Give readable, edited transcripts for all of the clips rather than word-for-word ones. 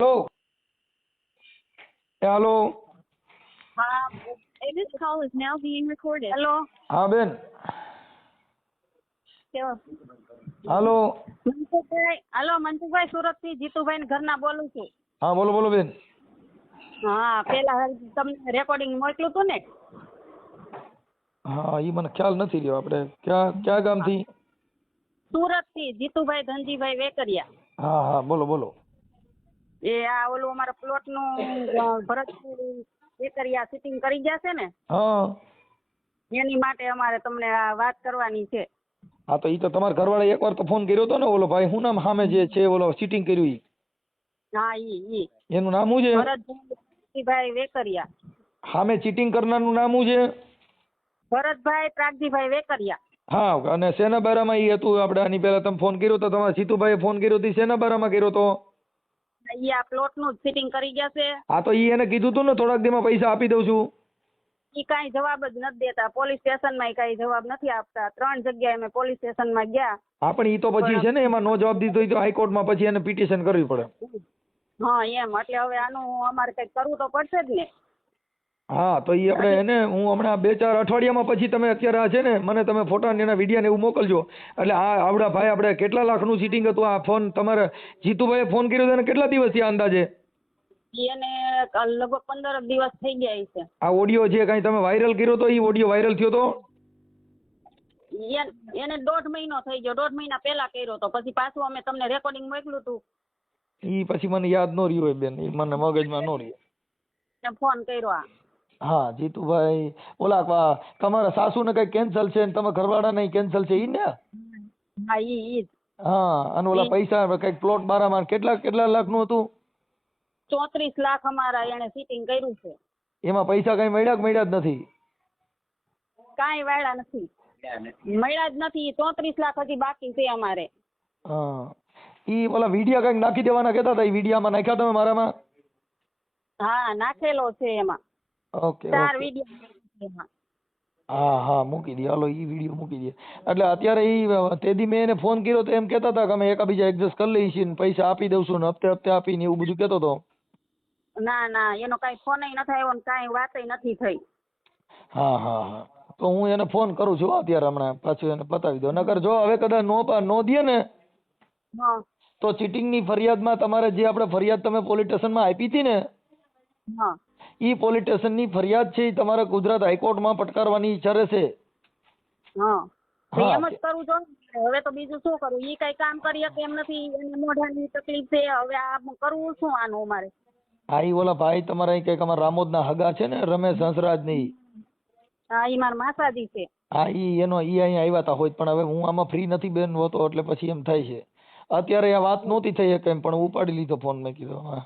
Hello. Hello. This call is now being recorded. Hello. હા બેન. કેવો? હાલો. મનસુખભાઈ સુરત થી જીતુભાઈ ના ઘરના બોલું છું. હા બોલો બોલો બેન. હા પેલા તમને રેકોર્ડિંગ મોકલ્યું હતું ને? હા એ મને ખ્યાલ નથી રહ્યો. આપણે ક્યાં ગામથી? સુરત થી જીતુભાઈ ધનજીભાઈ વેકરિયા. હા હા બોલો બોલો. એ આ ઓલું અમારા પ્લોટ નું ભરતભાઈ વેકરિયા સિટિંગ કરી ગયા છે ને? હા. એની માટે અમારે તમને આ વાત કરવાની છે. હા તો એ તો તમારા ઘરવાળા એકવાર તો ફોન કર્યો હતો ને, ઓલો ભાઈ શું નામ સામે જે છે ઓલો સિટિંગ કર્યું ઈ? હા ઈ એનું નામ શું છે? ભરતભાઈ વેકરિયા. સામે ચીટિંગ કરનારનું નામ શું છે? ભરતભાઈ પ્રાગજીભાઈ વેકરિયા. હા અને શેના બારામાં ઈ હતું? આપણે આની પહેલા તમે ફોન કર્યો તો, તમારા જીતુભાઈએ ફોન કર્યો તો શેના બારામાં કર્યો તો? ઈ આ પ્લોટ નું સિટિંગ કરી ગયા છે. હા તો ઈ એને કીધું તું ને થોડાક દીમાં પૈસા આપી દઉં છું. ઈ કાંઈ જવાબ જ નથી દેતા. પોલીસ સ્ટેશન માં કાંઈ જવાબ નથી આપતા. 3 જગ્યાએ અમે પોલીસ સ્ટેશન માં ગયા. હા પણ ઈ તો પછી છે ને, એમાં નો જવાબ દીધો હોય તો હાઈકોર્ટમાં પછી એને પિટિશન કરવી પડે. હા એમ એટલે હવે આનું અમારે કંઈક કરવું તો પડશે જ ને. હા તો ઈ આપણે એને હું હમણાં 2-4 અઠવાડિયામાં પછી તમે અત્યારે આ છે ને મને તમે ફોટા ને એના વિડીયો ને એવું મોકલજો. એટલે આ આવડા ભાઈ આપણે કેટલા લાખનું સીટિંગ હતું? આ ફોન તમારે જીતુભાઈએ ફોન કર્યો તો એને કેટલા દિવસ થયા અંદાજે? એને લગભગ 15 દિવસ થઈ ગયા છે. આ ઓડિયો જે કાંઈ તમે વાયરલ કર્યો તો, ઈ ઓડિયો વાયરલ થયો તો? એને 1.5 મહિનો થઈ ગયો. 1.5 મહિના પહેલા કર્યો તો. પછી પાછું અમે તમને રેકોર્ડિંગ મોકલ્યું હતું. ઈ પછી મને યાદ ન રહ્યું હોય બેન, ઈ મને મગજમાં ન રહ્યું. ફોન કર્યો. હા જીતુભાઈ ઓલા તમારા સાસુને કઈ કેન્સલ છે ને તમે ઘરવાળાને કેન્સલ છે ઈ ને? હા ઈ જ. હા અને ઓલા પૈસા કઈક પ્લોટ બારામાં કેટલા લાખનું હતું? 34 લાખ અમારા એને સીટિંગ કર્યું છે. એમાં પૈસા કઈ મળ્યા જ નથી? કાંઈ વાળા નથી, મળ્યા જ નથી. 34 લાખ હજી બાકી છે અમારે. હા ઈ ઓલા વિડિયા કઈક નાખી દેવાના કહેતા હતા, ઈ વિડિયામાં નાખ્યા તમે મારામાં? હા નાખેલો છે એમાં. Okay 4 video. હા મૂકી દે, હાલો ઈ વિડિયો મૂકી દે. એટલે અત્યારે ઈ તેદી મેં એને ફોન કર્યો તો એમ કહેતા હતા કે અમે એકાબીજા એડજસ્ટ કરી લઈએ છીએ ને પૈસા આપી દઉં ને હપ્તે આપીને એવું બધું કહેતો હતો. ના એનો કાંઈ ફોન નથી આવ્યો ને કાંઈ વાતય નથી થઈ. હા તો હું એને ફોન કરું છું અત્યારે, હમણાં પાછું એને પતાવી દો. નકર જો હવે કદાચ નો દે ને તો ચીટિંગની ફરિયાદમાં તમારે જે આપણે ફરિયાદ તમે પોલીસ સ્ટેશનમાં આપી હતી ને, ઈ પોલીસ સ્ટેશનની ફરિયાદ છે ઈ તમારે ગુજરાત હાઈકોર્ટમાં પટકારવાની ઈચ્છા રહેશે. એમ જ કરું છો. હવે તો બીજું શું કરું? ઈ કઈ કામ કરી શકે એમ નથી. એને મોઢાની તકલીફ છે. હવે આ કરવું શું આનું અમારે? હા ઈ ઓલા ભાઈ તમારા કઈક અમારા રામોદના હગા છે ને, રમેશ હંસરાજ ની? હા ઈ મારા માસાજી છે. હા ઈ અહીંયા આવ્યા હતા હોય, પણ હવે હું આમાં ફ્રી નથી બેન હોતો એટલે પછી એમ થાય છે. અત્યારે આ વાત નહોતી થઈ શકે એમ, પણ ઉપાડી લીધો ફોન. મેં કીધું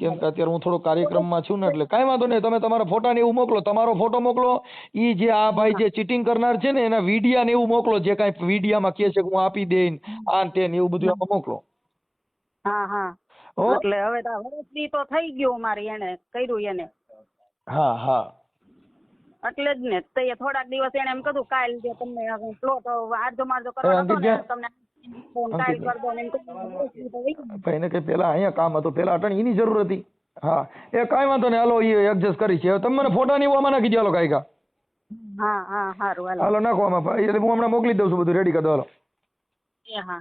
કેમ કે અત્યારે હું થોડો કાર્યક્રમમાં છું ને, એટલે કાંઈ વાંધો નહીં. તમે તમારા ફોટા ને એવું મોકલો, તમારો ફોટો મોકલો. ઈ જે આ ભાઈ જે ચીટિંગ કરનાર છે ને એના વિડિયા ને એવું મોકલો, જે કાંઈ વિડિયામાં કહે છે કે હું આપી દઈને આ તે ને એવું બધું આમાં મોકલો. હા એટલે હવે તો વર્ષથી તો થઈ ગયું મારે એને કર્યું એને. હા એટલે જ ને તે થોડાક દિવસ એને એમ કીધું કાલ જે તમને પ્લોટ આરજો મારજો કરવાનો હતો ને તમને ફોન કાલ કર દો ને એમ કીધું. એને કઈ પેલા અહીંયા કામ હતું, પેલા અટણ એની જરૂર હતી. હા એ કાંઈ વાંધો નહીં, હાલો એ એડજસ્ટ કરી છે. તમે મને ફોટા ની આમાં નાખી દો હાલો કાંઈ. હા સારું હાલો નાખો આમાં. એટલે હું હમણાં મોકલી દઉં છું, બધું રેડી કરી દો હાલો. હા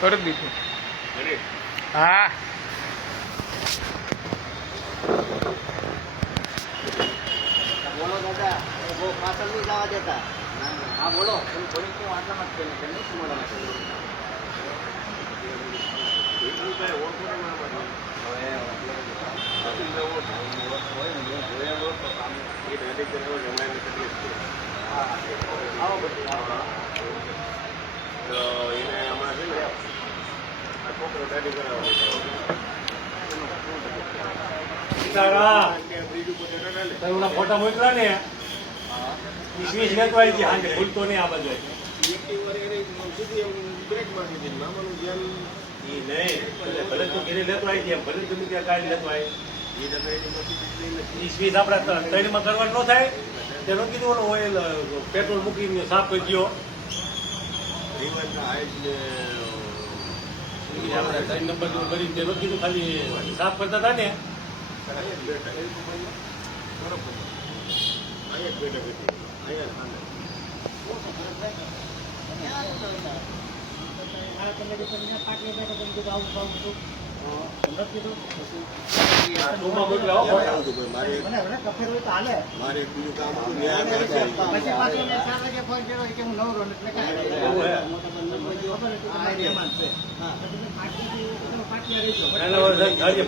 કરી દીધું. હા બોલો દાદા, બહુ પાછળ નહીં જવા દેતા. હા બોલો. થોડીક હું આટલામાં જ કહે છે. શું મળવાનું ફોટા મોકલા ને સ્વીચ લેતો આવી છે. હાંજે ભૂલતો નહીં આ બધું. ભલે તું ઘરે લેતો આવી છે, ભલે તમે ત્યાં કાઢી લેતો આવી. 20 આપણે 3 માં કરવાનું ન થાય તેનું કીધું ઓલું ઓઇલ પેટ્રોલ મૂકીને સાફ કરી દો આપણે 3 નંબર નું કરી તેનું કીધું ખાલી સાફ કરતા હતા ને ટૂંકમાં મોકલાવો. મારે બીજું કામ હતું ત્યાં આગળ છે.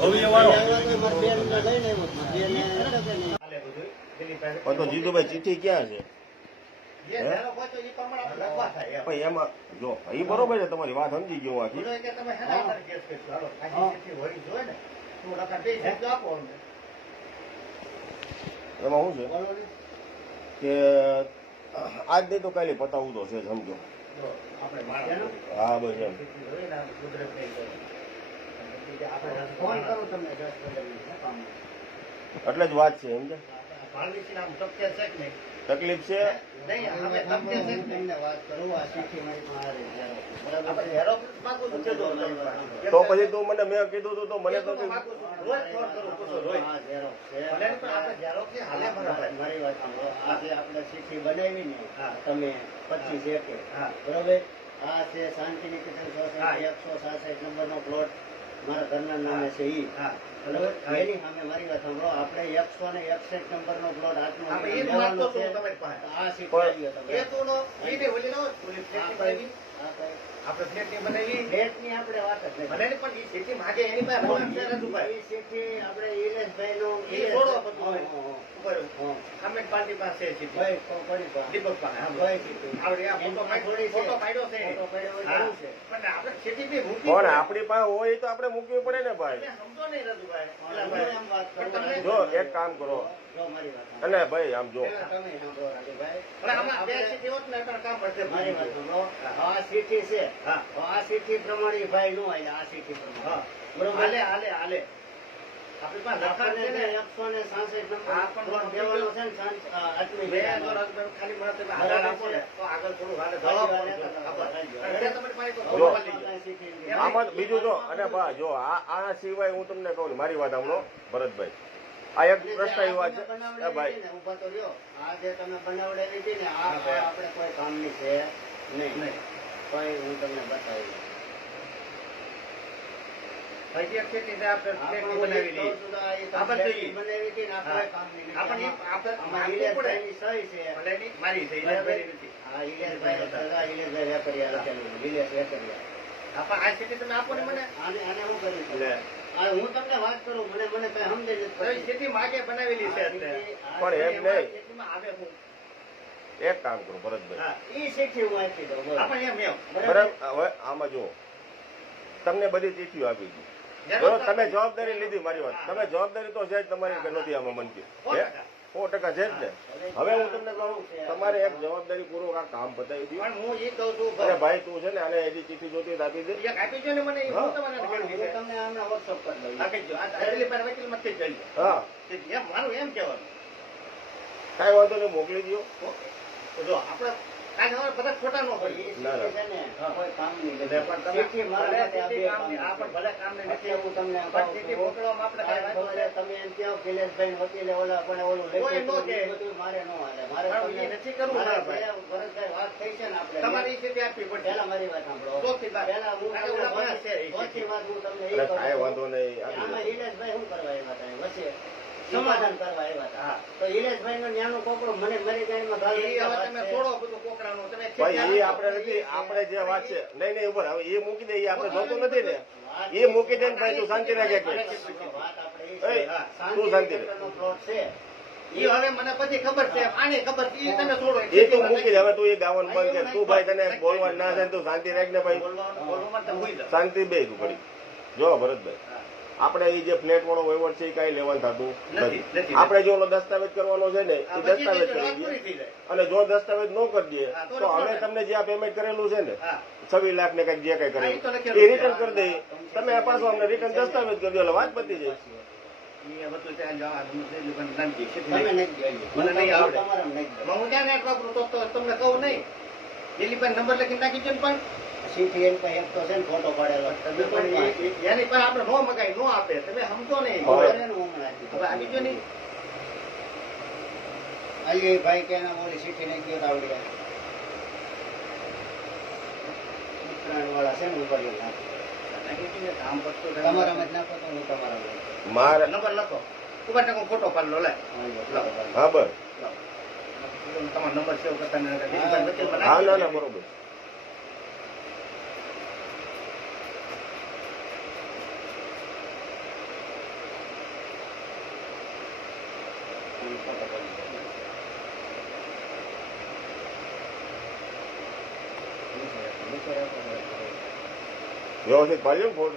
ભવ્ય વાળો તો જીતુભાઈ ચિઠ્ઠી ક્યાં છે? પણ એમાં જો એ બરોબર છે, તમારી વાત સમજી ગયો આખી. એમાં શું છે કે આજ નહીં તો કાલે પતાવવું તો છે, સમજો. હા બસ એમ. એટલે જ વાત છે સમજે. તકલીફ છે તો પછી તું મને મેં કીધું તું તો મને તો મારી વાત સાંભળો. આજે આપણે ચીઠી બનાવી ને તમે 25 એકે બરોબર. આ છે શાંતિ નિકેતન સોસાયટી 166 નંબરનો પ્લોટ મારા ઘરના નામે છે ઈ બરોબર. એની સામે મારી વાત સાંભળો. આપણે 161 નંબરનો પ્લોટ હાથમાં લેવાનો છે. આ ચીઠી આવી આપણે ફ્લેટની બનાવી. ફ્લેટની આપણે વાત જ નહીં. ભલે પણ ઈ સિટી માંગે એની પાસે રોડ છે રાજુભાઈ. ઈ સિટી આપણે ઈલેશભાઈનો ઈ છોડો બધું ઉપર કમેન્ટ પાર્ટી પાસે છે ભાઈ કોની પાસે દીપક પાસે હા ભાઈ સિટી આવડે આ ફોટો પાડ્યો છે. ફોટો પાડ્યો જરૂર છે પણ આપણે સિટી બી મૂકી પણ આપણી પાસે હોય તો આપણે મૂકવી પડે ને ભાઈ. સમજો નહીં રાજુભાઈ. એમ વાત કરો. જો એક કામ કરો જો મારી વાત અને ભાઈ આમ જો તમે સાંભળો રાજુભાઈ. પણ આમાં બે સિટી હોત ને તો કામ પડશે. મારી વાત સાંભળો. આ સિટી છે આ સિટી પ્રમાણે ભાઈ નો આલે. આ સિટી પ્રમાણે બરોબર. હાલે હાલે હાલે આપણી પાસે લખાણ છે ને 166 નંબર આ પણ દેવાનો છે ને આત્મી બે તો રાજભાઈ ખાલી મને તમે આધાર આપો ને તો આગળ થોડું હાલે આમાં બીજું તો અને બા જો આ સિવાય હું તમને કહું મારી વાત સાંભળો ભરતભાઈ. આ એક પ્રશ્ન એવા છે ભાઈ ઉભા તો રહ્યો. આ જે તમે બનાવડેલી હતી ને આ આપણે કોઈ કામની છે નહીં. કોઈ હું તમને બતાવી હું તમને વાત કરું. મને કઈ સમજે નથી. સ્થિતિ માગે બનાવેલી છે પણ એમ નહીં. એક કામ કરો ભરતભાઈ. એ શીખી હું આપી દઉં. બરાબર. હવે આમાં જો તમને બધી ચીઠીઓ આપી દીધી. બરોબર. તમે જવાબદારી લીધી. મારી વાત તમે જવાબદારી તો છે જ તમારી કે નથી આમાં મનથી 100% છે જ ને. હવે હું તમને કહું તમારે એક જવાબદારી પૂર્વક આ કામ બતાવી દીધું. હું એ કહું છું અરે ભાઈ તું છે ને આને એની ચીઠી જોતી હોય તો આપી દે. આપી દો ને મને. હું તમને હમણાં વોટ્સઅપ કરી દઉં. હા મારું એમ કહેવાનું કાંઈ વાંધો નહીં મોકલી દો. જો આપણે બધા ખોટા ન પડી. કોઈ કામ નહીં. તમે એમ કહો કૈલાસભાઈ વકીલે ઓલા પણ ઓલું મારે ન હાલે. મારે નથી કરવું. ભરતભાઈ વાત થઈ છે ને આપણે તમારી સ્થિતિ આપવી પડે. પેલા મારી વાત સાંભળો. પેલા હું વાત હું તમને એ કાંઈ વાંધો નહીં. આમાં કૈલાસભાઈ શું કરવા આવ્યા હતા? વચ્ચે સમાધાન કરવા આવ્યા હતા. તો ઈલેશભાઈ નો ન્યાનો કોકડો મને મરી ગાયમાં ભાઈ એ આપણે નથી. આપણે જે વાત છે નહીં ઉપર હવે એ મૂકી દે. એ આપણે જોતું નથી ને. એ મૂકી દે ને ભાઈ તું શાંતિ રાખે. તું શાંતિ રાખ. હવે મને પછી ખબર છે. આની ખબર તમે છોડો. એ તું મૂકી દે. હવે તું એ ગાવાનું બંધ કર. તું ભાઈ તને બોલવા ના થાય તું શાંતિ રાખ ને ભાઈ. શાંતિ બે તું કરી. જો ભરતભાઈ આપણે એ જે ફ્લેટ વાળો વહીવટ છે એ કઈ લેવાનું થતું નથી. આપણે જો દસ્તાવેજ કરવાનો છે ને એ દસ્તાવેજ કરી દઈએ. અને જો દસ્તાવેજ ન કરી દઈએ તો અમે તમને જે આ પેમેન્ટ કરેલું છે ને 26 લાખ ને કઈક જે કઈ કરેલું એ રિટર્ન કરી દઈએ. તમે પાછો અમને રિટર્ન દસ્તાવેજ કરી દો એટલે વાત પતી જાય. તમે નહીં ગયેલી. મને નહીં આવડે. તમારે નહીં ગયેલી. હું ક્યાં નેટ વાપરું તો તમને કહું નહીં. દિલીપભાઈ નંબર લખીને નાખી દો ને પણ સીટી એન પાસે એક તો છે ને ફોટો પાડેલો. તમે પણ એની પર આપણે નો મગાઈ નો આપે તમે સમજો નહીં ઘરે નું હમણાં હવે આવી ગયો નહીં આલી ભાઈ કે એના મોલી સીટી નહીં ગયો તો આવડી જાય. ઉત્તરાયણ વાળા છે ને ઉપર કામ કરતો તમારામાં જ નાખો તો હું તમારામાં. મારે નંબર લખો ઉપર ટાકો ફોટો પાડલો લે હા બસ તમારો નંબર સેવ કરતા હા ના ના બરોબર વ્યવસ્થિત પાડ્યો ફોન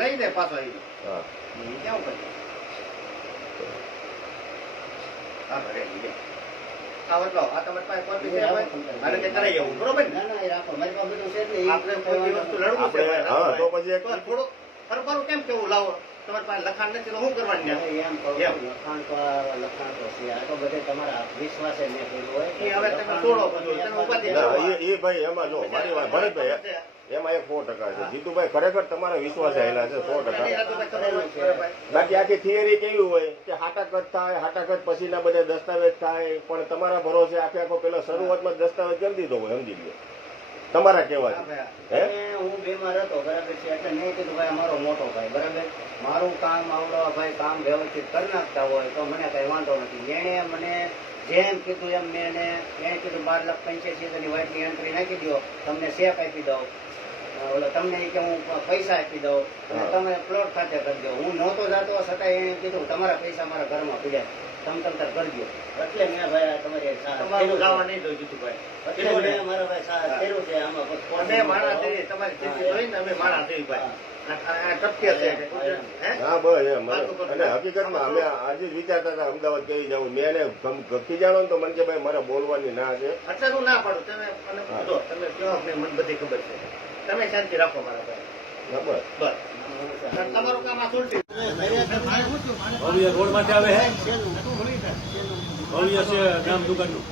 લઈ દે પાછો હા ક્યાં કરે હા ભરે આ બદલો આ તમારી પાસે કોપી છે ભાઈ મારે કે કરાઈ જવું બરોબર ને ના ના એ રાખો મારી પાસે બધું છે જ નહીં. આપણે કોઈ વસ્તુ લડવું છે હા તો પછી એક થોડું ફરફરું કેમ કેવું લાવો તમારી પાસે લખાણ નથી તો શું કરવાનું છે એમ કહું છું, લખાણ તો છે. આ તો બધે તમારા વિશ્વાસે મેં કર્યું હોય. એ હવે તમે છોડો બધું તમે ઉપાધિ ના એ ભાઈ એમાં જો મારી વાત ભરતભાઈ એમાં એક 100% છે જીતુભાઈ ખરેખર તમારા વિશ્વાસે આવેલા છે 100%. બાકી આખી થિયરી કેવી હોય કે હાટાકટ થાય હાટાકટ પછીના બધે દસ્તાવેજ થાય પણ તમારા ભરોસે આખે આખો પેલો શરૂઆતમાં દસ્તાવેજ કેમ દીધો હોય સમજી લો તમારા કહેવાથી હે હું બીમાર હતો બરાબર છે એટલે મેં કીધું ભાઈ અમારો મોટો ભાઈ બરાબર મારું કામ આવડો ભાઈ કામ વ્યવસ્થિત કરી નાખતા હોય તો મને કઈ વાંધો નથી. એને મને જેમ કીધું એમ મેં એને કીધું 12,85,000 વાઇટની એન્ટ્રી નાખી દો તમને શેક આપી દઉં ઓલો તમને કે હું પૈસા આપી દઉં અને તમે પ્લોટ ખાતે કરી દો. હું નહોતો જતો છતાં એને કીધું તમારા પૈસા મારા ઘરમાં પીડ્યા તમે તમતાર કરજો. એટલે મેં ભાઈ તમારી તમારું જવા નહીં દઉં જીતુભાઈ એટલે મેં મારા ભાઈ સાહેબ કર્યું છે આમાં અમે માણસ છે તમારી સ્થિતિ જોઈને અમે માણસ છે ભાઈ ટપકે છે હા બસ એમ અને હકીકતમાં અમે આજે જ વિચારતા હતા અમદાવાદ કેવી જવું મેં એને ગપી જાણો ને તો મને કે ભાઈ મારે બોલવાની ના છે એટલે હું ના પાડું તમે મને પૂછો તમે કહો મને બધી ખબર છે તમે શાંતિ રાખો મારા ભાઈ બસ બસ તમારું કામ આ છોડી ભવ્ય રોડ માંથી આવે હે ભવ્ય છે ગામ દુકાનનું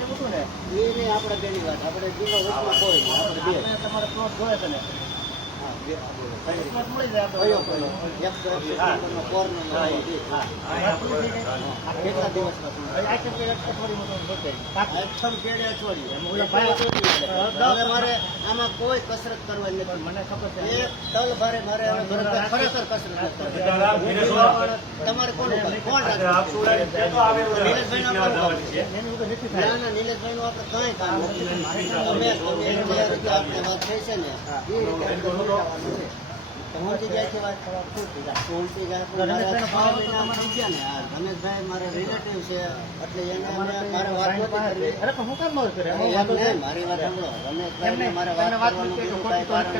મોકલું આપણે બેની વાત આપણે જિલ્લો વચમાં કોઈ તમારે પ્લોટ જોયે છે ને મારે આમાં કોઈ કસરત કરવાની નથી. મને ખબર છે તલ ભારે મારે ખરેખર કસરત તમારે કોણ નીલેશભાઈ નું આપણે કઈ કામ નથી. આપણે વાત થઈ છે ને રમેશભાઈ મારા રિલેટિવ છે એટલે એને મારે વાત નથી કરવી. મારી વાત સાંભળો રમેશભાઈ મારે વાત કરવાનું બીજું કાંઈ કારણ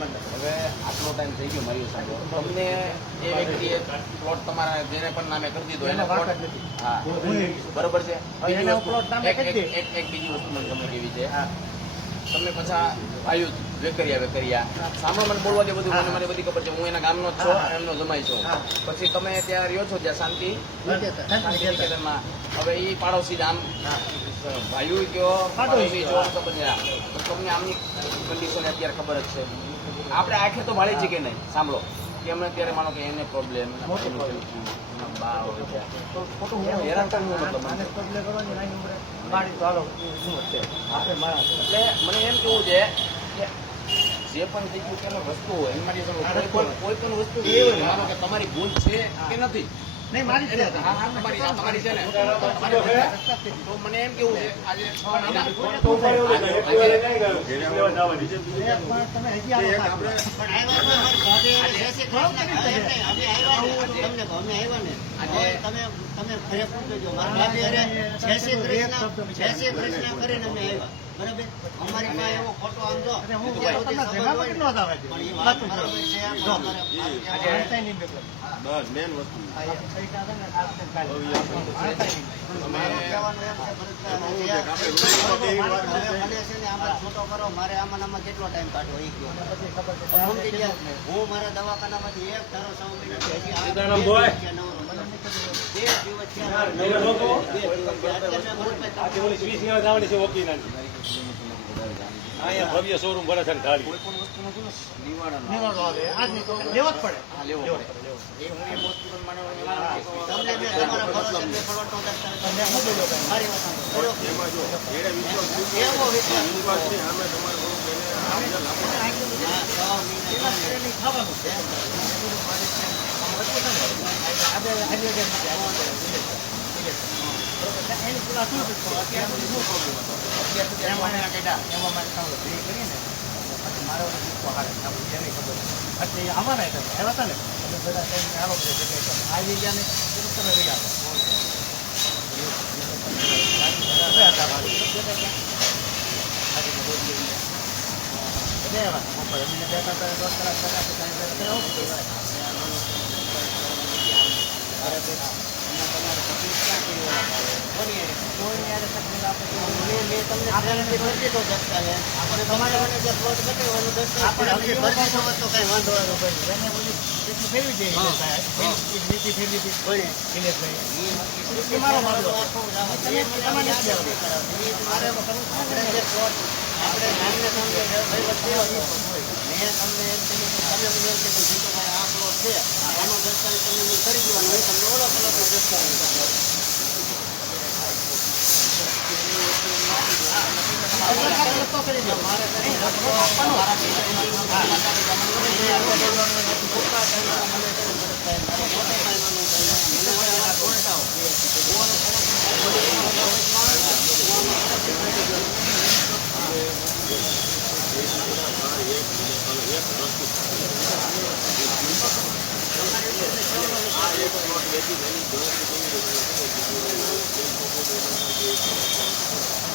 નથી. હવે આટલો ટાઈમ થઈ ગયો મારી સાંભળો તમને એ વ્યક્તિએ પ્લોટ તમારા જેને પણ નામે કરી દીધો એને હા બરોબર છે. એક બીજી વસ્તુ મને ગમે કેવી છે તમને પાછા ભાઈઓ વેકરિયા સાંભળો મને બોલવા દે બધું મને બધી ખબર છે હું એના ગામનો જ છું એમનો જમાઈ છું પછી તમે ત્યાં રહ્યો છો જ્યાં શાંતિ નિકેતનમાં હવે એ પાડોશી આમ ભાઈઓ કયો પાડોશી જો તમને આમની કન્ડિશન અત્યારે ખબર જ છે આપણે આંખે તો ભાળી છે કે નહીં સાંભળો કે અમે અત્યારે માનો કે એને પ્રોબ્લેમ બા હોય છે તો ખોટું હેરાન કરવું મતલબ એટલે મને એમ કેવું છે કે જે પણ થઈ ગયું તેનો વસ્તુ હોય એની માટે કોઈ પણ વસ્તુ એવી હોય માનો કે તમારી ભૂલ છે કે નથી તમારી છે ને તો મને એમ કેવું છે આજે તમે ફરે પૂછજો મારા ભાભી અરે 60 કૃષ્ણ કરીને અમે આવ્યા બરાબર અમારી પાસે એવો ફોટો આમ જો પણ એ વાત બરાબર છે બસ મેન વસ્તુ મારું કહેવાનું એમ છે ભરતભાઈ, હવે મને છે ને આમાં છૂટો કરો, મારે આમાં ને આમાં કેટલો ટાઈમ કાઢવો એ કહો. સમજી ગયા? હું મારા દવાખાનામાંથી એક ધારો સાંભળી નથી. હજી આ સીતારામ બોય. બે દિવસ છે. નહીં લોકો અત્યારે મેં ભરતભાઈ આજે ઓલી સ્વીસ લેવા જવાની છે ઓકીના અહીંયા ભવ્ય શોરૂમ ભરે છે ને ગાડી કોઈ પણ વસ્તુનો છે ને નિવારણ તમને મેં તમારા ભરોસે બે ફળોટનો દસ્તાવેજ મારી વાત સાંભળો. એમાં જો એને વિશ્વાસ એવો વિશ્વાસ વિશ્વાસ છે અમે તમારે થોડુંક એને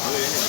હવે એને